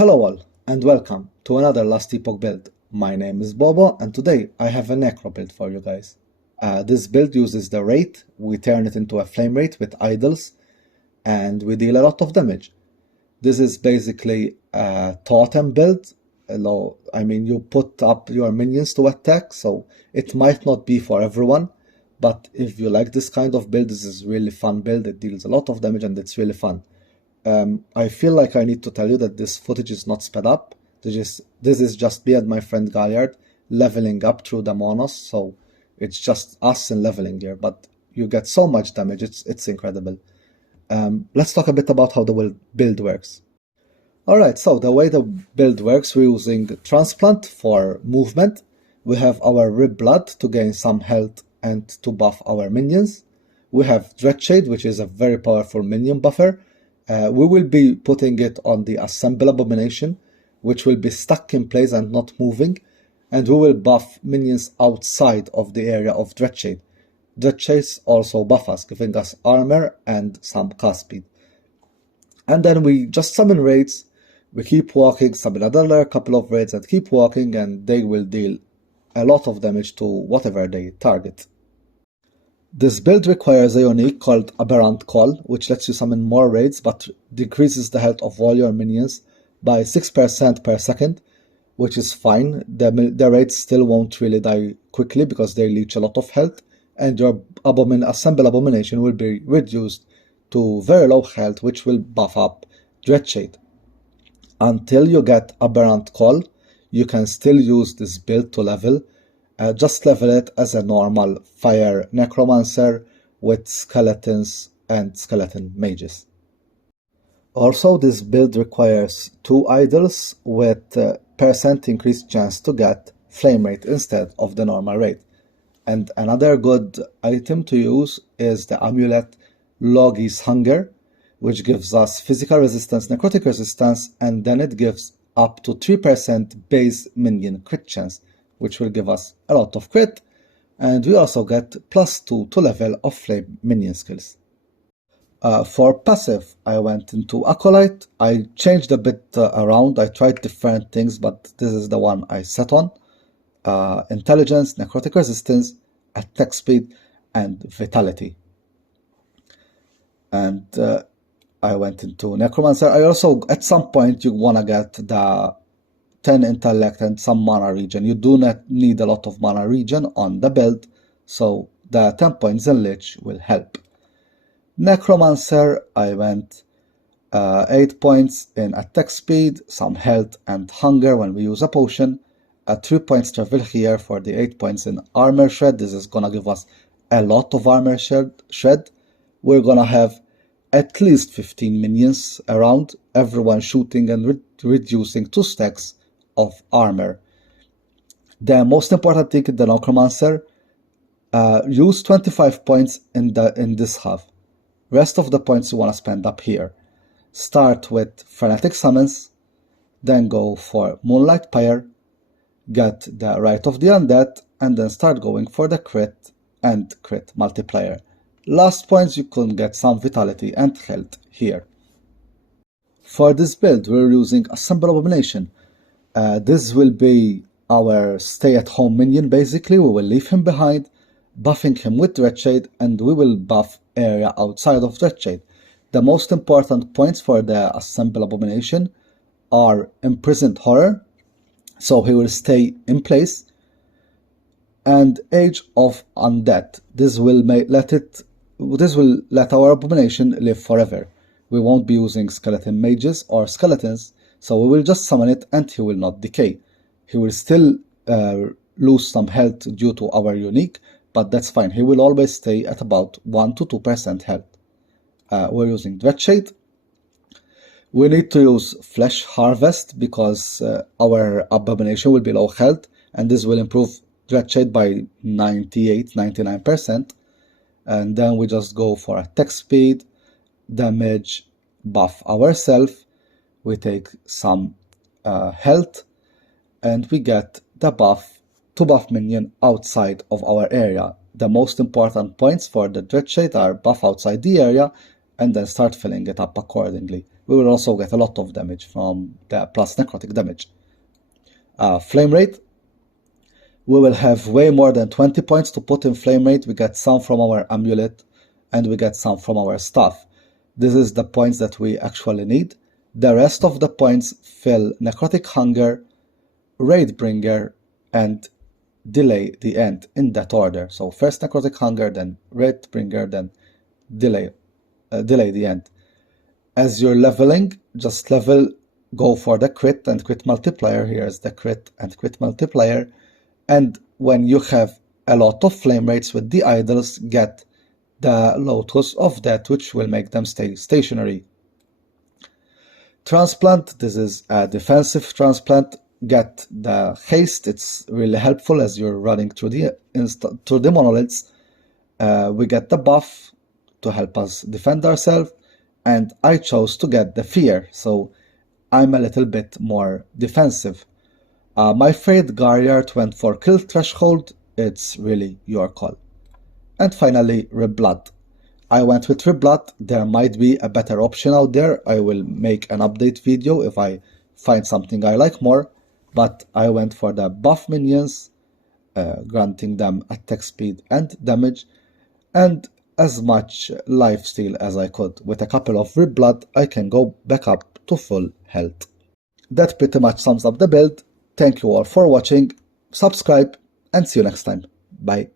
Hello all, and welcome to another Last Epoch build. My name is Bobo, and today I have a Necro build for you guys. This build uses the Wraith. We turn it into a Flame Wraith with idols, and we deal a lot of damage. This is basically a totem build. You put up your minions to attack, so it might not be for everyone, but if you like this kind of build, this is really fun build. It deals a lot of damage and it's really fun. I feel like I need to tell you that this footage is not sped up. This is just me and my friend Galliard leveling up through the Monos, so it's just us in leveling here, but you get so much damage, it's incredible. Let's talk a bit about how the build works. Alright, so the way the build works, we're using Transplant for movement. We have our Rib Blood to gain some health and to buff our minions. We have Dreadshade, which is a very powerful minion buffer. We will be putting it on the Assemble Abomination, which will be stuck in place and not moving, and we will buff minions outside of the area of Dreadshade. Dreadshades also buff us, giving us armor and some cast speed. And then we just summon raids, we keep walking, summon another couple of raids and keep walking, and they will deal a lot of damage to whatever they target. This build requires a unique called Aberrant Call, which lets you summon more raids but decreases the health of all your minions by 6% per second, which is fine. The raids still won't really die quickly because they leech a lot of health, and your Assemble Abomination will be reduced to very low health, which will buff up Dreadshade. Until you get Aberrant Call, you can still use this build to level. Just level it as a normal fire necromancer with skeletons and skeleton mages. Also, this build requires 2 idols with % increased chance to get flame rate instead of the normal rate. And another good item to use is the amulet Logi's Hunger, which gives us physical resistance, necrotic resistance, and then it gives up to 3% base minion crit chance, which will give us a lot of crit, and we also get +2 to level of flame minion skills. For passive, I went into Acolyte. I changed a bit around. I tried different things, but this is the one I set on. Intelligence, necrotic resistance, attack speed, and vitality. And I went into Necromancer. I also, at some point, you want to get the 10 intellect and some mana regen. You do not need a lot of mana regen on the build, so the 10 points in Lich will help. Necromancer, I went 8 points in attack speed, some health and hunger when we use a potion, 3 points travel here for the 8 points in armor shred. This is gonna give us a lot of armor shred. We're gonna have at least 15 minions around, everyone shooting and reducing 2 stacks of armor. The most important thing in the Necromancer, use 25 points in this half. Rest of the points you want to spend up here. Start with Frenetic Summons, then go for Moonlight Pyre, get the Rite of the Undead, and then start going for the crit and crit multiplier. Last points you can get some vitality and health here. For this build we're using Assemble Abomination. This will be our stay-at-home minion basically. We will leave him behind, buffing him with Dreadshade, and we will buff area outside of Dreadshade. The most important points for the Assemble Abomination are Imprisoned Horror, so he will stay in place, and Age of Undead. This will let our Abomination live forever. We won't be using skeleton mages or skeletons, so we will just summon it and he will not decay. He will still lose some health due to our unique, but that's fine. He will always stay at about 1 to 2% health. We're using Dreadshade. We need to use Flesh Harvest because our Abomination will be low health, and this will improve Dreadshade by 98-99%. And then we just go for attack speed, damage, buff ourselves. We take some health, and we get the buff to buff minion outside of our area. The most important points for the Dreadshade are buff outside the area and then start filling it up accordingly. we will also get a lot of damage from the plus necrotic damage. Flame rate, we will have way more than 20 points to put in flame rate. We get some from our amulet and we get some from our staff. This is the points that we actually need. The rest of the points fill necrotic hunger, Wraithbringer, and delay the end in that order. So first necrotic hunger, then Wraithbringer, then delay the end. As you're leveling, just go for the crit and crit multiplier. Here's the crit and crit multiplier. And when you have a lot of flame rates with the idols, get the Lotus of Death, which will make them stay stationary. Transplant, this is a defensive transplant. Get the haste, it's really helpful as you're running through the monoliths. We get the buff to help us defend ourselves, and I chose to get the fear, so I'm a little bit more defensive. My Frayed Garyard went for kill threshold, it's really your call. And finally, Reblood. I went with Reblood. There might be a better option out there. I will make an update video if I find something I like more, but I went for the buff minions, granting them attack speed and damage, and as much lifesteal as I could. With a couple of Reblood, I can go back up to full health. That pretty much sums up the build. Thank you all for watching, subscribe, and see you next time. Bye.